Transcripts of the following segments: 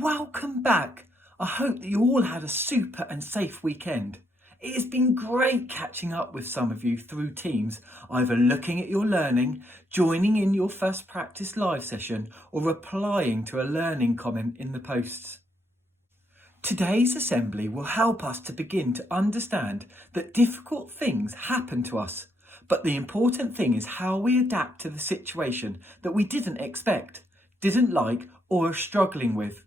Welcome back. I hope that you all had a super and safe weekend. It has been great catching up with some of you through Teams, either looking at your learning, joining in your first practice live session, or replying to a learning comment in the posts. Today's assembly will help us to begin to understand that difficult things happen to us, but the important thing is how we adapt to the situation that we didn't expect, didn't like, or are struggling with.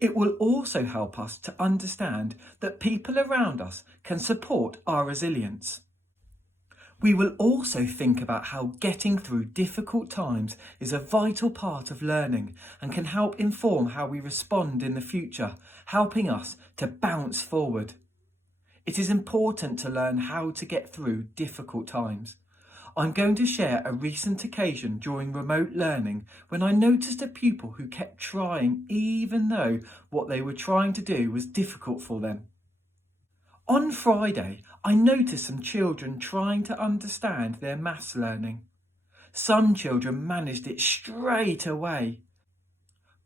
It will also help us to understand that people around us can support our resilience. We will also think about how getting through difficult times is a vital part of learning and can help inform how we respond in the future, helping us to bounce forward. It is important to learn how to get through difficult times. I'm going to share a recent occasion during remote learning when I noticed a pupil who kept trying even though what they were trying to do was difficult for them. On Friday, I noticed some children trying to understand their maths learning. Some children managed it straight away,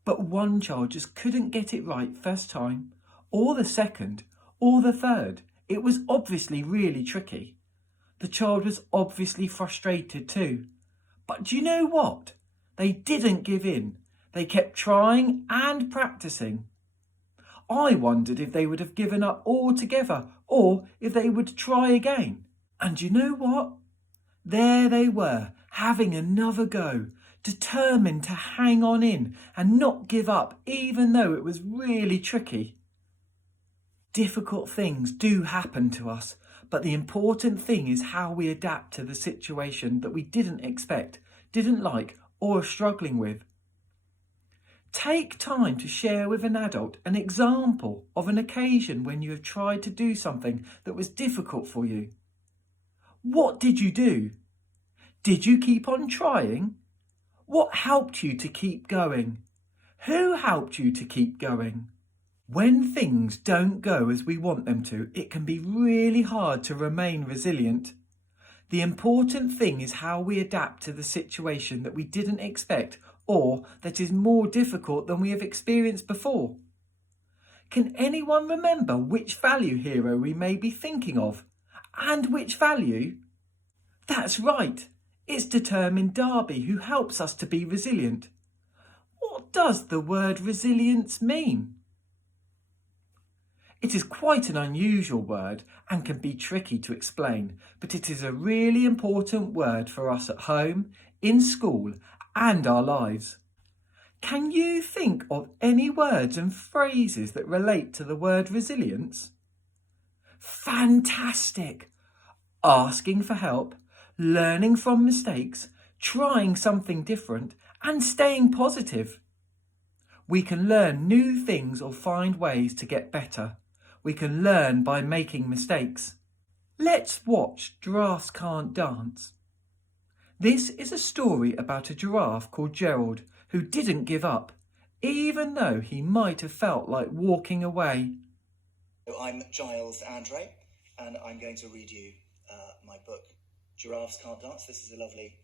but one child just couldn't get it right first time, or the second, or the third. It was obviously really tricky. The child was obviously frustrated too. But do you know what? They didn't give in. They kept trying and practicing. I wondered if they would have given up altogether or if they would try again. And you know what? There they were, having another go, determined to hang on in and not give up even though it was really tricky. Difficult things do happen to us, but the important thing is how we adapt to the situation that we didn't expect, didn't like, or are struggling with. Take time to share with an adult an example of an occasion when you have tried to do something that was difficult for you. What did you do? Did you keep on trying? What helped you to keep going? Who helped you to keep going? When things don't go as we want them to, it can be really hard to remain resilient. The important thing is how we adapt to the situation that we didn't expect or that is more difficult than we have experienced before. Can anyone remember which value hero we may be thinking of? And which value? That's right, it's Determined Derby who helps us to be resilient. What does the word resilience mean? It is quite an unusual word and can be tricky to explain, but it is a really important word for us at home, in school, and our lives. Can you think of any words and phrases that relate to the word resilience? Fantastic! Asking for help, learning from mistakes, trying something different, and staying positive. We can learn new things or find ways to get better. We can learn by making mistakes. Let's watch Giraffes Can't Dance. This is a story about a giraffe called Gerald who didn't give up, even though he might have felt like walking away. I'm Giles Andreae, and I'm going to read you my book, Giraffes Can't Dance. This is a lovely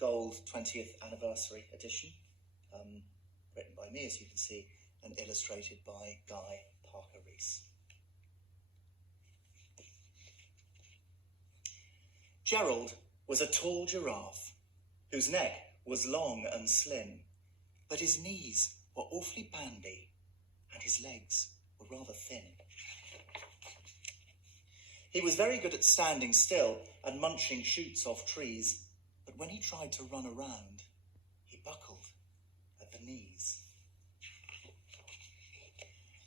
gold 20th anniversary edition, written by me, as you can see, and illustrated by Guy Parker-Rees. Gerald was a tall giraffe whose neck was long and slim, but his knees were awfully bandy and his legs were rather thin. He was very good at standing still and munching shoots off trees, but when he tried to run around, he buckled at the knees.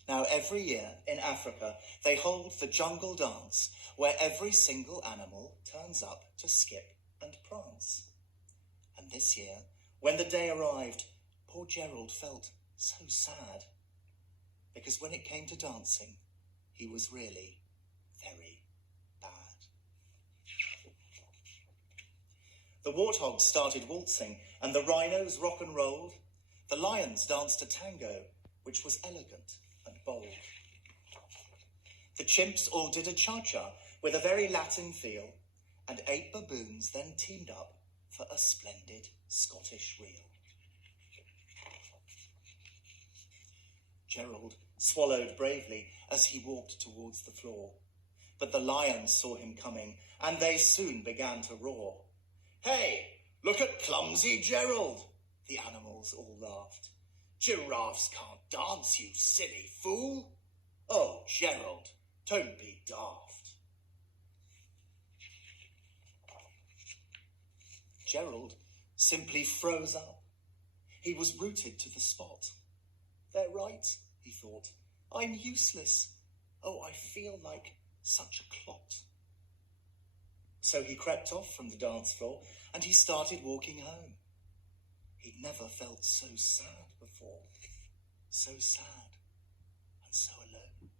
Now, every year in Africa, they hold the jungle dance, where every single animal turns up to skip and prance. And this year, when the day arrived, poor Gerald felt so sad, because when it came to dancing, he was really very bad. The warthogs started waltzing, and the rhinos rock and rolled. The lions danced a tango, which was elegant and bold. The chimps all did a cha-cha with a very Latin feel, and 8 baboons then teamed up for a splendid Scottish reel. Gerald swallowed bravely as he walked towards the floor. But the lions saw him coming, and they soon began to roar. "Hey, look at clumsy Gerald!" the animals all laughed. "Giraffes can't dance, you silly fool!" "Oh, Gerald, don't be daft." Gerald simply froze up. He was rooted to the spot. "They're right," he thought. "I'm useless. Oh, I feel like such a clot." So he crept off from the dance floor and he started walking home. He'd never felt so sad before. So sad and so alone.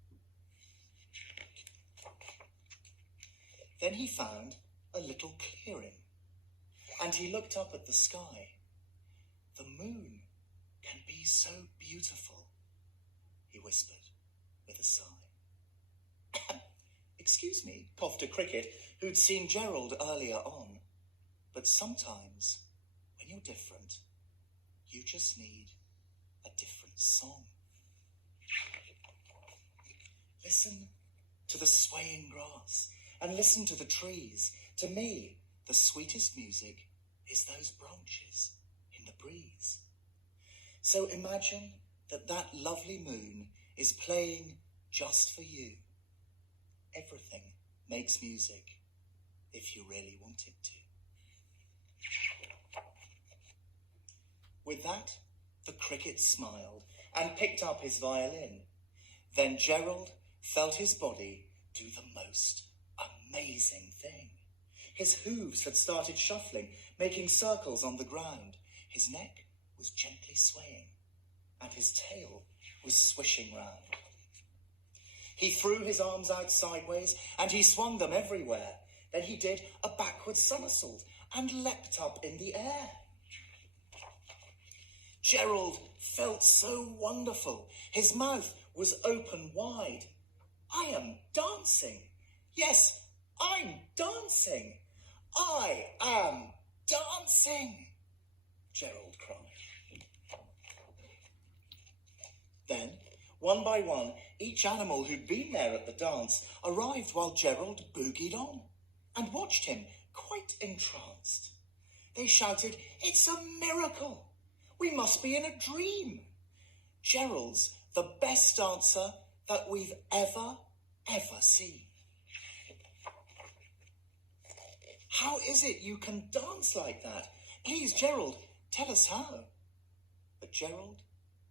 Then he found a little clearing and he looked up at the sky. "The moon can be so beautiful," he whispered with a sigh. "Excuse me," coughed a cricket who'd seen Gerald earlier on. "But sometimes, when you're different, you just need a different song." Listen to the swaying grass and listen to the trees. To me, the sweetest music is those branches in the breeze. So imagine that lovely moon is playing just for you. Everything makes music if you really want it to. With that, the cricket smiled and picked up his violin. Then Gerald felt his body do the most amazing thing. His hooves had started shuffling, making circles on the ground. His neck was gently swaying, and his tail was swishing round. He threw his arms out sideways, and he swung them everywhere. Then he did a backward somersault and leapt up in the air. Gerald felt so wonderful. His mouth was open wide. "I am dancing. Yes, I'm dancing. I am dancing," Gerald cried. Then, one by one, each animal who'd been there at the dance arrived while Gerald boogied on and watched him, quite entranced. They shouted, "It's a miracle! We must be in a dream. Gerald's the best dancer that we've ever seen. How is it you can dance like that? Please, Gerald, tell us how." But Gerald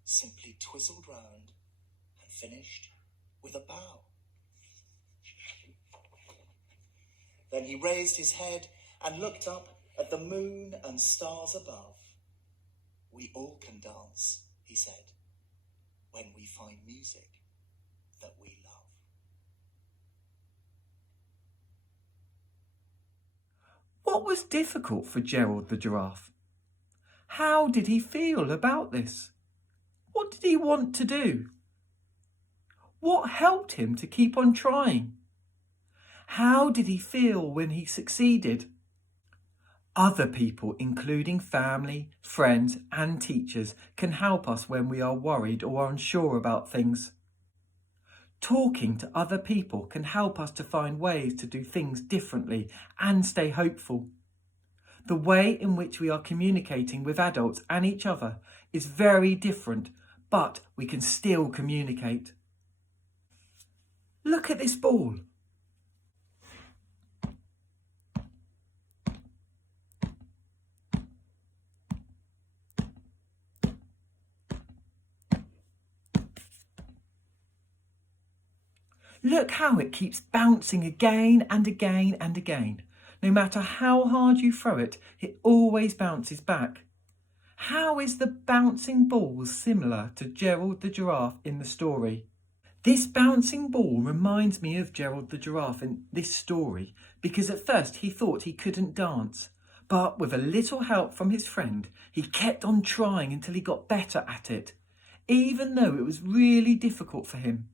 simply twizzled round and finished with a bow. Then he raised his head and looked up at the moon and stars above. "We all can dance," he said, "when we find music that we love." What was difficult for Gerald the giraffe? How did he feel about this? What did he want to do? What helped him to keep on trying? How did he feel when he succeeded? Other people, including family, friends and teachers, can help us when we are worried or unsure about things. Talking to other people can help us to find ways to do things differently and stay hopeful. The way in which we are communicating with adults and each other is very different, but we can still communicate. Look at this ball. Look how it keeps bouncing again and again and again. No matter how hard you throw it, it always bounces back. How is the bouncing ball similar to Gerald the giraffe in the story? This bouncing ball reminds me of Gerald the giraffe in this story because at first he thought he couldn't dance, but with a little help from his friend, he kept on trying until he got better at it, even though it was really difficult for him.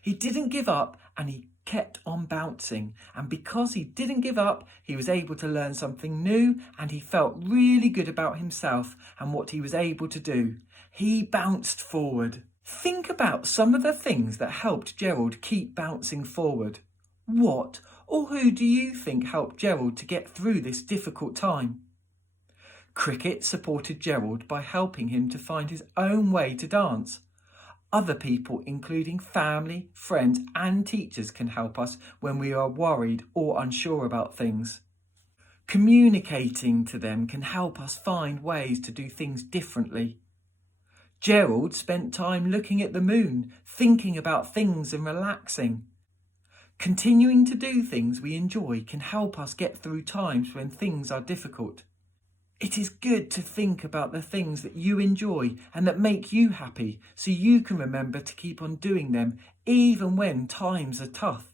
He didn't give up and he kept on bouncing, and because he didn't give up, he was able to learn something new and he felt really good about himself and what he was able to do. He bounced forward. Think about some of the things that helped Gerald keep bouncing forward. What or who do you think helped Gerald to get through this difficult time? Cricket supported Gerald by helping him to find his own way to dance. Other people, including family, friends, and teachers, can help us when we are worried or unsure about things. Communicating to them can help us find ways to do things differently. Gerald spent time looking at the moon, thinking about things and relaxing. Continuing to do things we enjoy can help us get through times when things are difficult. It is good to think about the things that you enjoy and that make you happy so you can remember to keep on doing them even when times are tough.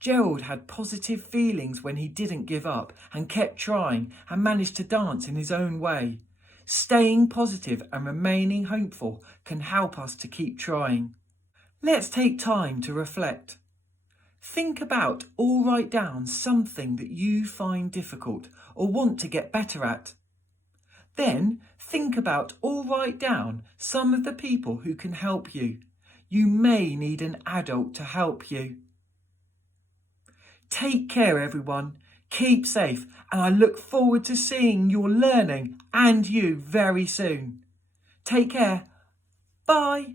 Gerald had positive feelings when he didn't give up and kept trying and managed to dance in his own way. Staying positive and remaining hopeful can help us to keep trying. Let's take time to reflect. Think about or write down something that you find difficult or want to get better at. Then think about or write down some of the people who can help you. You may need an adult to help you. Take care, everyone. Keep safe, and I look forward to seeing your learning and you very soon. Take care. Bye.